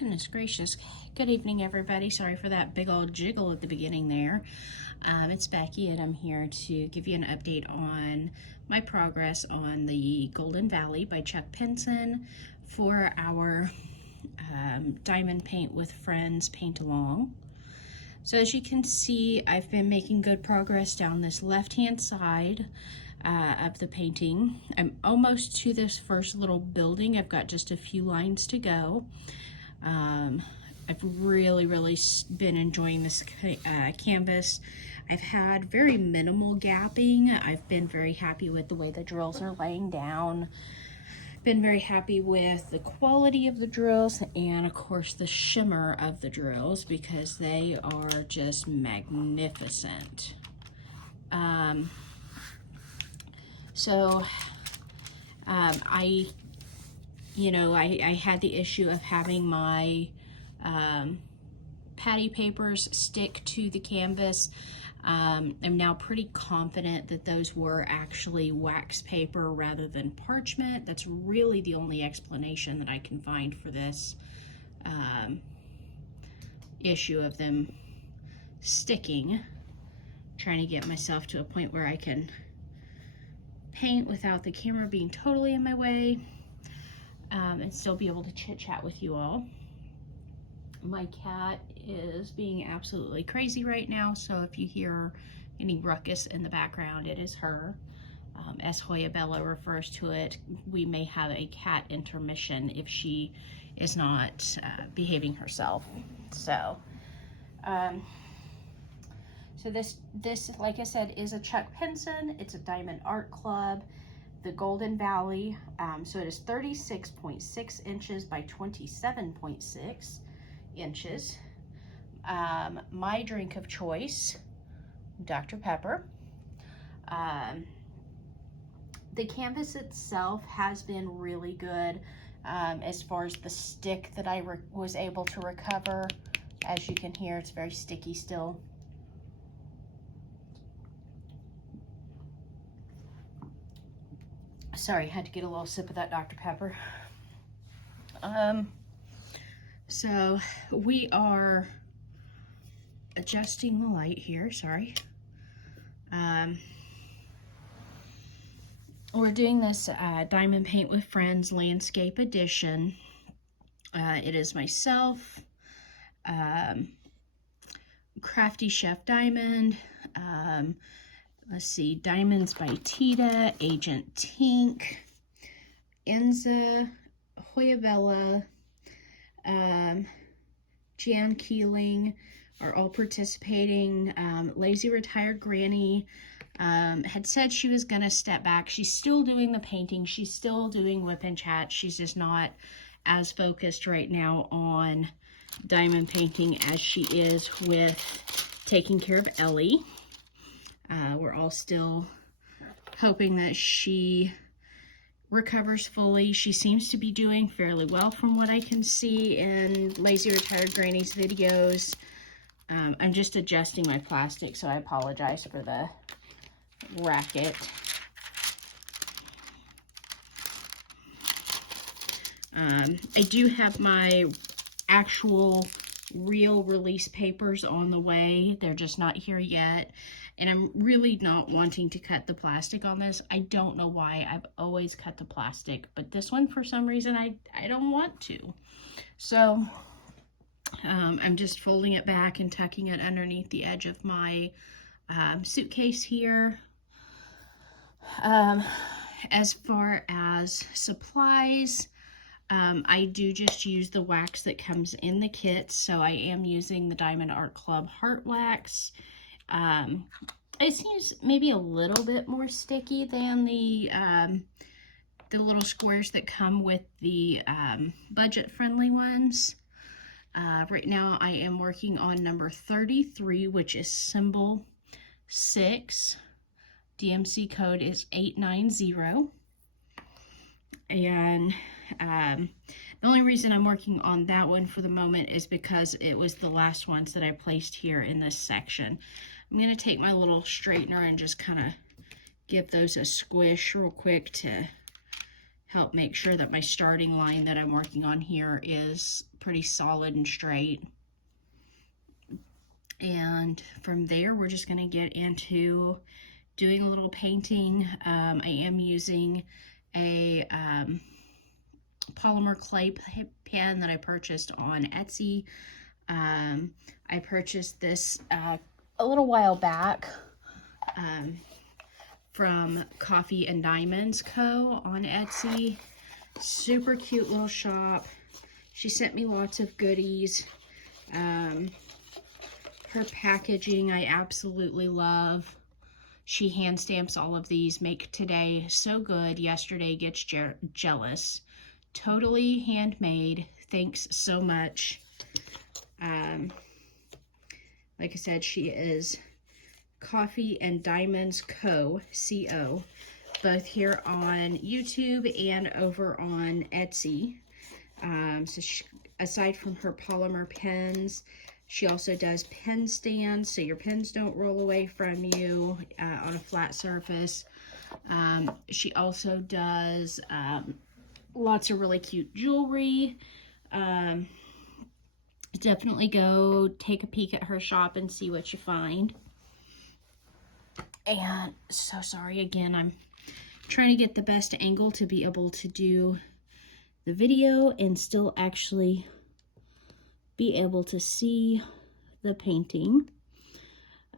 Goodness gracious. Good evening, everybody. Sorry for that big old jiggle at the beginning there. It's Becky, and I'm here to give you an update on my progress on the Golden Valley by Chuck Pinson for our Diamond Paint with Friends paint along. So as you can see, I've been making good progress down this left-hand side of the painting. I'm almost to this first little building. I've got just a few lines to go. I've really been enjoying this canvas. I've had very minimal gapping. I've been very happy with the way the drills are laying down. Been very happy with the quality of the drills and of course the shimmer of the drills because they are just magnificent. I had the issue of having my patty papers stick to the canvas. I'm now pretty confident that those were actually wax paper rather than parchment. That's really the only explanation that I can find for this issue of them sticking. Trying to get myself to a point where I can paint without the camera being totally in my way and still be able to chit chat with you all. My cat is being absolutely crazy right now, so if you hear any ruckus in the background, it is her. As Hoya Bella refers to it, we may have a cat intermission if she is not behaving herself. So this, like I said, is a Chuck Pinson. It's a Diamond Art Club, the Golden Valley. So it is 36.6 inches by 27.6 inches. My drink of choice, Dr. Pepper. The canvas itself has been really good as far as the stick that I was able to recover. As you can hear, it's very sticky still. Sorry, I had to get a little sip of that Dr. Pepper. So we are adjusting the light here, sorry. We're doing this Diamond Paint with Friends Landscape Edition. It is myself, Crafty Chef Diamond, let's see, Diamonds by Tita, Agent Tink, Enza, Hoya Bella, Jan Keeling are all participating. Lazy Retired Granny had said she was gonna step back. She's still doing the painting. She's still doing whip and chat. She's just not as focused right now on diamond painting as she is with taking care of Ellie. We're all still hoping that she recovers fully. She seems to be doing fairly well from what I can see in Lazy Retired Granny's videos. I'm just adjusting my plastic, so I apologize for the racket. I do have my actual real release papers on the way. They're just not here yet. And I'm really not wanting to cut the plastic on this. I don't know why. I've always cut the plastic, but this one, for some reason, I don't want to. So I'm just folding it back and tucking it underneath the edge of my suitcase here. As far as supplies, I do just use the wax that comes in the kit. So I am using the Diamond Art Club Heart Wax. It seems maybe a little bit more sticky than the little squares that come with the budget-friendly ones. Right now I am working on number 33, which is symbol 6. DMC code is 890. And the only reason I'm working on that one for the moment is because it was the last ones that I placed here in this section. I'm going to take my little straightener and just kind of give those a squish real quick to help make sure that my starting line that I'm working on here is pretty solid and straight. And from there, we're just going to get into doing a little painting. I am using a polymer clay pen that I purchased on Etsy. I purchased this a little while back from Coffee and Diamonds Co. on Etsy. Super cute little shop. She sent me lots of goodies. Her packaging I absolutely love. She hand stamps all of these. Make today so good, yesterday gets jealous. Totally handmade. Thanks so much. Like I said, she is Coffee and Diamonds Co. C-O. Both here on YouTube and over on Etsy. So aside from her polymer pens, she also does pen stands so your pens don't roll away from you on a flat surface. She also does lots of really cute jewelry. Definitely go take a peek at her shop and see what you find. And so sorry again, I'm trying to get the best angle to be able to do the video and still actually be able to see the painting.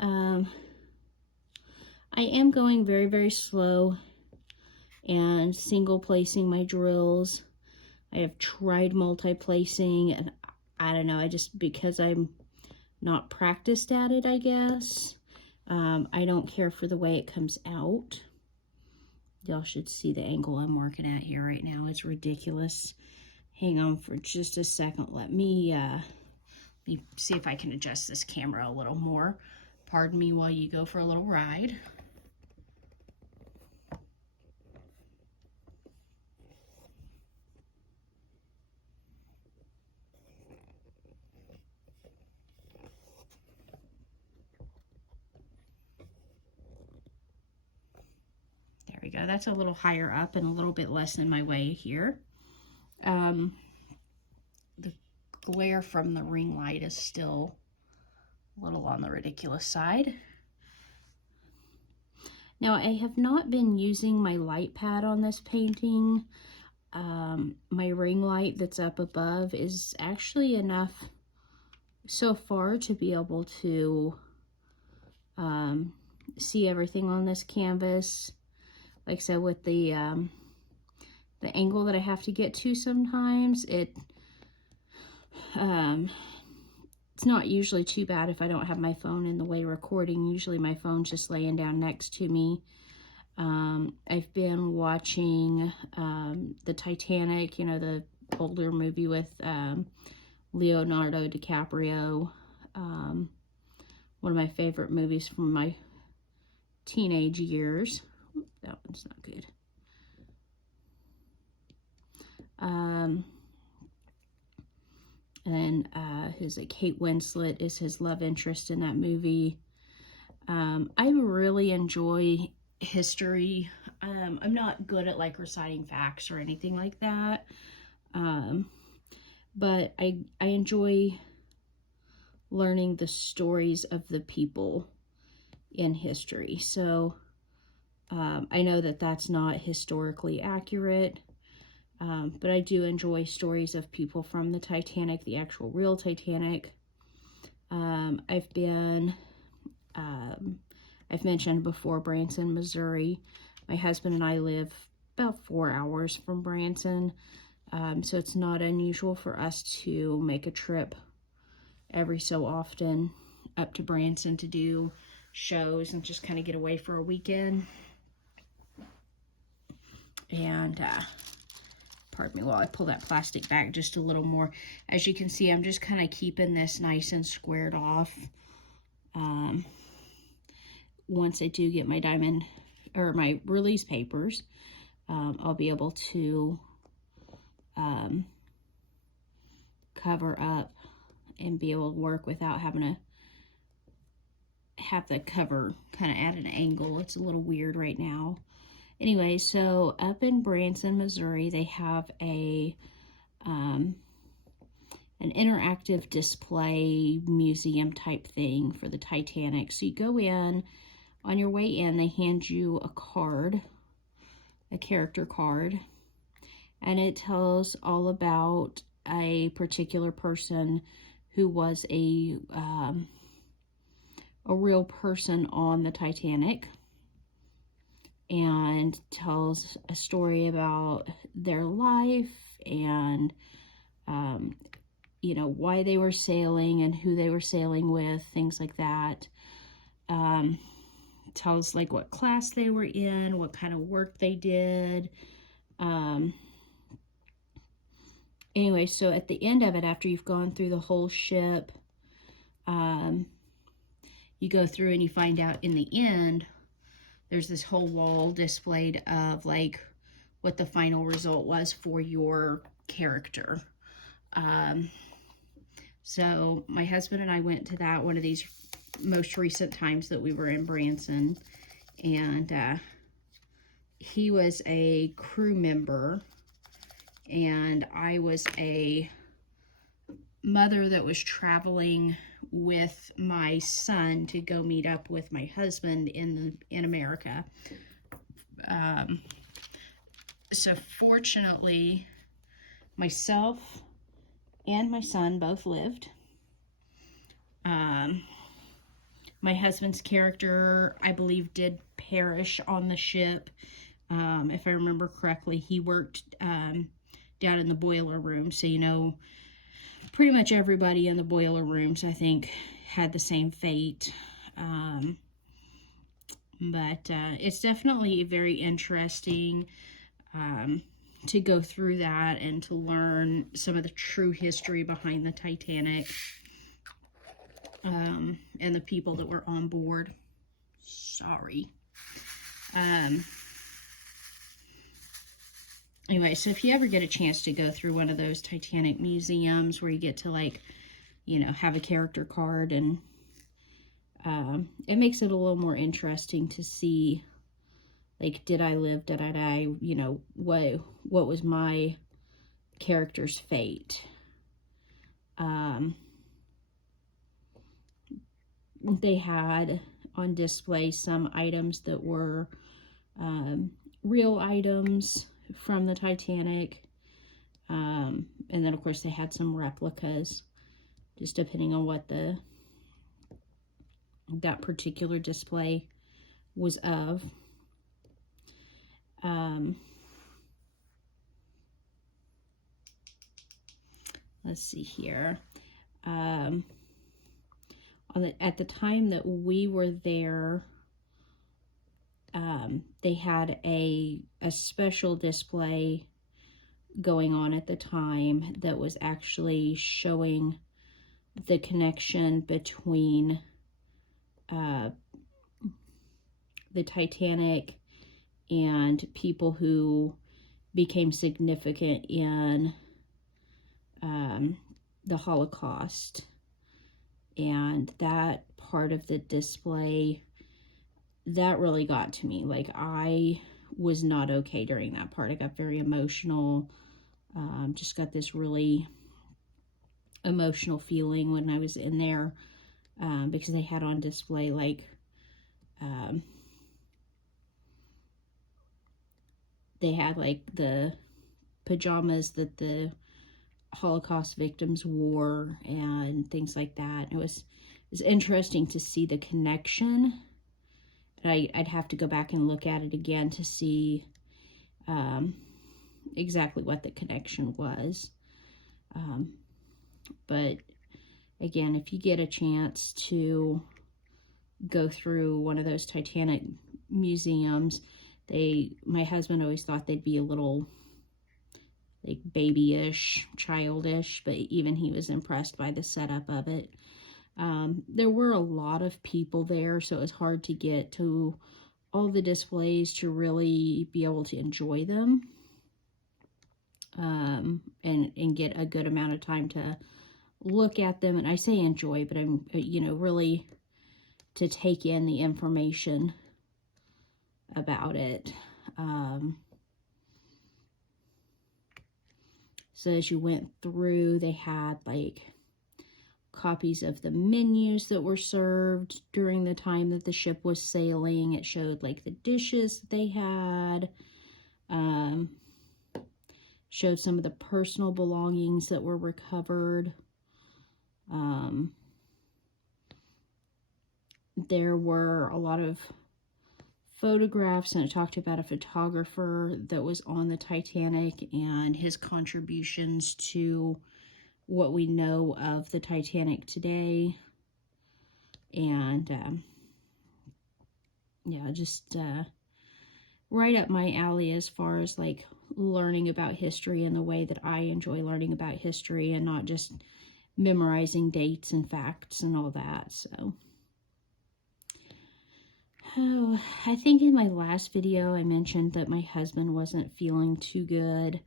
I am going very, very slow and single placing my drills. I have tried multi-placing, and I don't know, because I'm not practiced at it, I guess. I don't care for the way it comes out. Y'all should see the angle I'm working at here right now. It's ridiculous. Hang on for just a second. Let me see if I can adjust this camera a little more. Pardon me while you go for a little ride. There we go. That's a little higher up and a little bit less than my way here. The glare from the ring light is still a little on the ridiculous side. Now, I have not been using my light pad on this painting. My ring light that's up above is actually enough so far to be able to see everything on this canvas. Like I said, with the angle that I have to get to sometimes, it's not usually too bad if I don't have my phone in the way recording. Usually my phone's just laying down next to me. I've been watching the Titanic, you know, the older movie with Leonardo DiCaprio. One of my favorite movies from my teenage years. That one's not good. And his Kate Winslet is his love interest in that movie. I really enjoy history. I'm not good at like reciting facts or anything like that. But I enjoy learning the stories of the people in history. So I know that that's not historically accurate, but I do enjoy stories of people from the Titanic, the actual real Titanic. I've mentioned before Branson, Missouri. My husband and I live about 4 hours from Branson, so it's not unusual for us to make a trip every so often up to Branson to do shows and just kind of get away for a weekend. And pardon me while I pull that plastic back just a little more. As you can see, I'm just kind of keeping this nice and squared off. Once I do get my diamond or my release papers, I'll be able to cover up and be able to work without having to have the cover kind of at an angle. It's a little weird right now. Anyway, so up in Branson, Missouri, they have an interactive display museum type thing for the Titanic. So you go in, on your way in, they hand you a card, a character card, and it tells all about a particular person who was a real person on the Titanic, and tells a story about their life and you know, why they were sailing and who they were sailing with, things like that. Tells like what class they were in, what kind of work they did. Anyway, so at the end of it, after you've gone through the whole ship, you go through and you find out in the end, there's this whole wall displayed of like what the final result was for your character. So my husband and I went to that one of these most recent times that we were in Branson, and he was a crew member and I was a mother that was traveling with my son to go meet up with my husband in America. So fortunately, myself and my son both lived. My husband's character, I believe, did perish on the ship. If I remember correctly, he worked down in the boiler room. So, you know, pretty much everybody in the boiler rooms, I think, had the same fate. But it's definitely very interesting to go through that and to learn some of the true history behind the Titanic, and the people that were on board. Sorry. Anyway, so if you ever get a chance to go through one of those Titanic museums where you get to, like, you know, have a character card, and it makes it a little more interesting to see, like, did I live, did I die, you know, what was my character's fate. They had on display some items that were real items from the Titanic, and then of course they had some replicas, just depending on what that particular display was of. Let's see here. At the time that we were there, they had a special display going on at the time that was actually showing the connection between the Titanic and people who became significant in the Holocaust. And that part of the display, that really got to me. Like, I was not okay during that part. I got very emotional. Just got this really emotional feeling when I was in there, because they had on display, like, they had, like, the pajamas that the Holocaust victims wore and things like that. It was interesting to see the connection. I'd have to go back and look at it again to see exactly what the connection was. But again, if you get a chance to go through one of those Titanic museums, my husband always thought they'd be a little, like, babyish, childish, but even he was impressed by the setup of it. There were a lot of people there, so it was hard to get to all the displays to really be able to enjoy them, and get a good amount of time to look at them. And I say enjoy, but I'm, you know, really to take in the information about it. So as you went through, they had like copies of the menus that were served during the time that the ship was sailing. It showed like the dishes that they had, showed some of the personal belongings that were recovered. There were a lot of photographs, and it talked about a photographer that was on the Titanic and his contributions to what we know of the Titanic today. And yeah, just right up my alley as far as like learning about history in the way that I enjoy learning about history, and not just memorizing dates and facts and all that. So I think in my last video I mentioned that my husband wasn't feeling too good.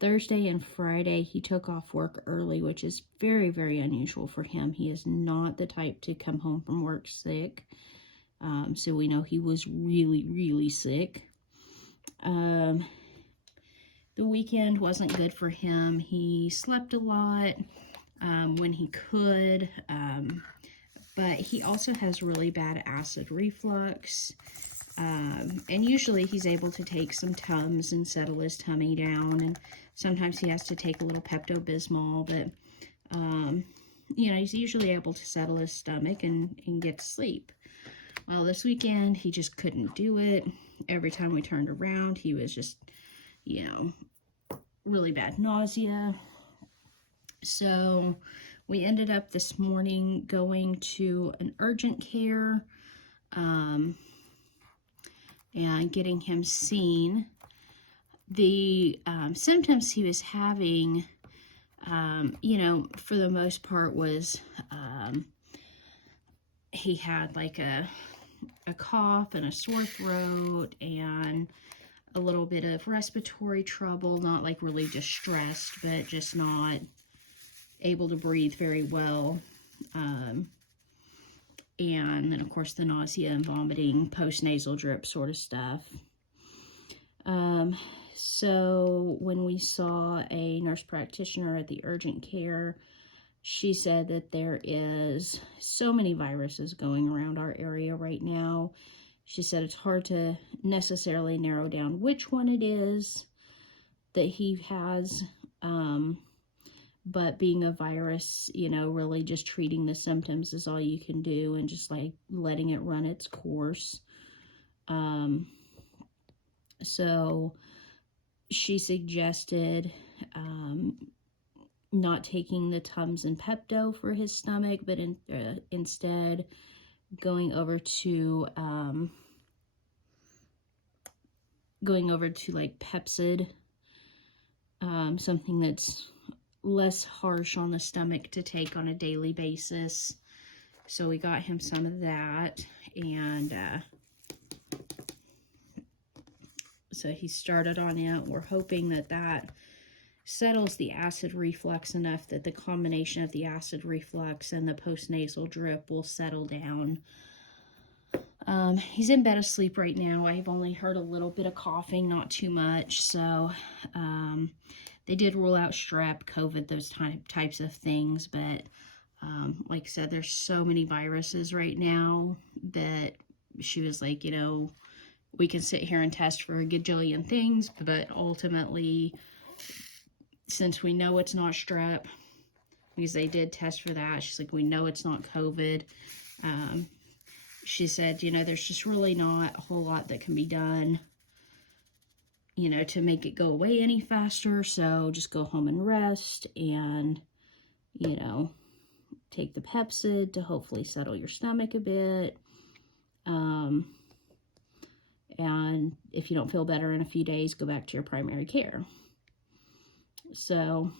Thursday and Friday, he took off work early, which is very, very unusual for him. He is not the type to come home from work sick. So we know he was really, really sick. The weekend wasn't good for him. He slept a lot when he could, but he also has really bad acid reflux. And usually he's able to take some Tums and settle his tummy down, and sometimes he has to take a little Pepto-Bismol, but, you know, he's usually able to settle his stomach and get to sleep. Well, this weekend, he just couldn't do it. Every time we turned around, he was just, you know, really bad nausea. So we ended up this morning going to an urgent care, and getting him seen. The symptoms he was having, you know, for the most part was he had like a cough and a sore throat and a little bit of respiratory trouble, not like really distressed, but just not able to breathe very well. And then, of course, the nausea and vomiting, post-nasal drip sort of stuff. So when we saw a nurse practitioner at the urgent care, she said that there is so many viruses going around our area right now. She said it's hard to necessarily narrow down which one it is that he has, but being a virus, you know, really just treating the symptoms is all you can do, and just like letting it run its course. So she suggested not taking the Tums and Pepto for his stomach, but instead going over to like Pepsid, something that's less harsh on the stomach to take on a daily basis. So we got him some of that, and so he started on it. We're hoping that that settles the acid reflux enough that the combination of the acid reflux and the postnasal drip will settle down. He's in bed asleep right now. I've only heard a little bit of coughing, not too much. So they did rule out strep, COVID, those types of things. But like I said, there's so many viruses right now that she was like, you know, we can sit here and test for a gajillion things, but ultimately, since we know it's not strep, because they did test for that, she's like, we know it's not COVID. She said, you know, there's just really not a whole lot that can be done, you know, to make it go away any faster. So just go home and rest, and, you know, take the Pepsid to hopefully settle your stomach a bit. And if you don't feel better in a few days, go back to your primary care. So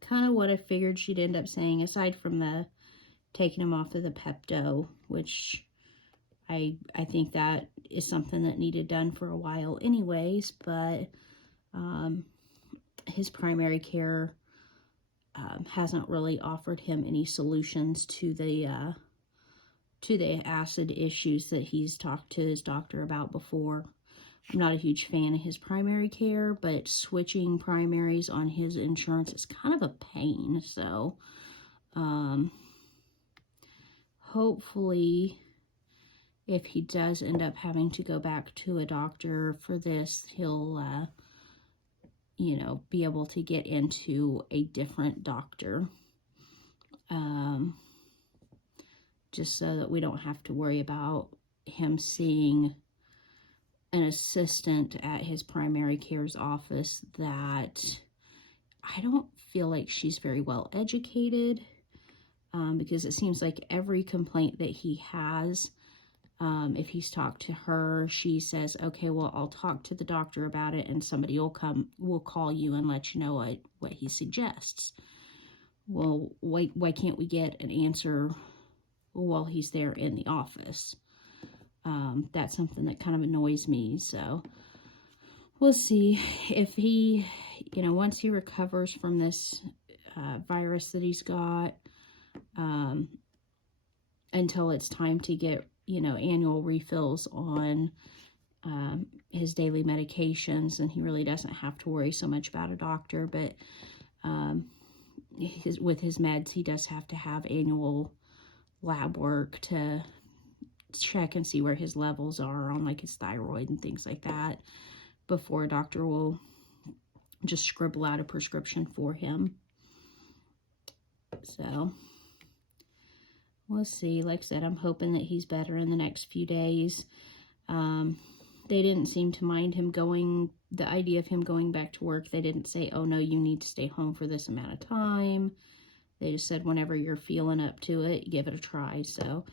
kind of what I figured she'd end up saying, aside from the taking him off of the Pepto, which I think that is something that needed done for a while anyways, but his primary care hasn't really offered him any solutions to the to the acid issues that he's talked to his doctor about before. I'm not a huge fan of his primary care, but switching primaries on his insurance is kind of a pain. So, hopefully, if he does end up having to go back to a doctor for this, he'll, you know, be able to get into a different doctor. Just so that we don't have to worry about him seeing an assistant at his primary care's office that I don't feel like she's very well educated, because it seems like every complaint that he has, if he's talked to her, she says, okay, well, I'll talk to the doctor about it and somebody will call you and let you know what he suggests. Well, why can't we get an answer while he's there in the office? That's something that kind of annoys me. So we'll see if he, you know, once he recovers from this virus that he's got, until it's time to get, you know, annual refills on his daily medications, and he really doesn't have to worry so much about a doctor. But with his meds, he does have to have annual lab work to check and see where his levels are on, like, his thyroid and things like that, before a doctor will just scribble out a prescription for him. So we'll see. Like I said, I'm hoping that he's better in the next few days. They didn't seem to mind him the idea of him going back to work. They didn't say, oh no, you need to stay home for this amount of time. They just said, whenever you're feeling up to it, give it a try. So,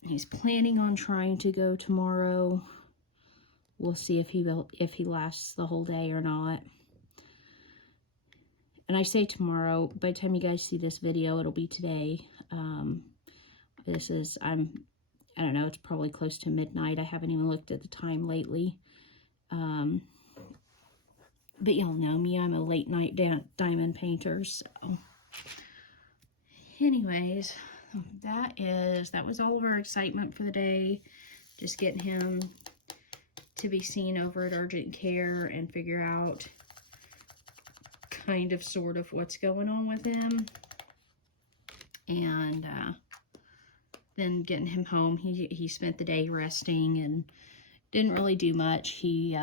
he's planning on trying to go tomorrow. We'll see if he lasts the whole day or not. And I say tomorrow, by the time you guys see this video, it'll be today. I don't know, it's probably close to midnight. I haven't even looked at the time lately. But y'all know me, I'm a late night diamond painter. So anyways, that was all of our excitement for the day. Just getting him to be seen over at urgent care and figure out kind of sort of what's going on with him. And then getting him home. He spent the day resting and didn't really do much. He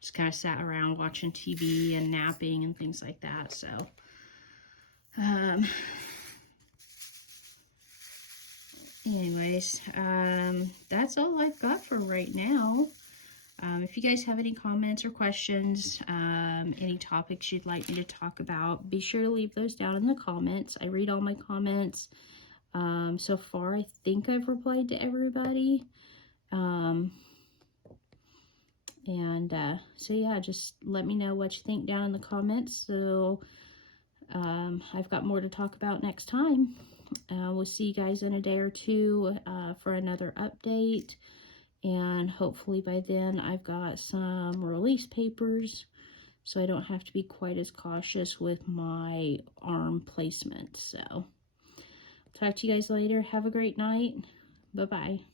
just kind of sat around watching TV and napping and things like that. So anyways, that's all I've got for right now. If you guys have any comments or questions, any topics you'd like me to talk about, be sure to leave those down in the comments. I read all my comments. So far, I think I've replied to everybody. So yeah, just let me know what you think down in the comments. So, I've got more to talk about next time. We'll see you guys in a day or two, for another update. And hopefully by then I've got some release papers, so I don't have to be quite as cautious with my arm placement. So, talk to you guys later. Have a great night. Bye-bye.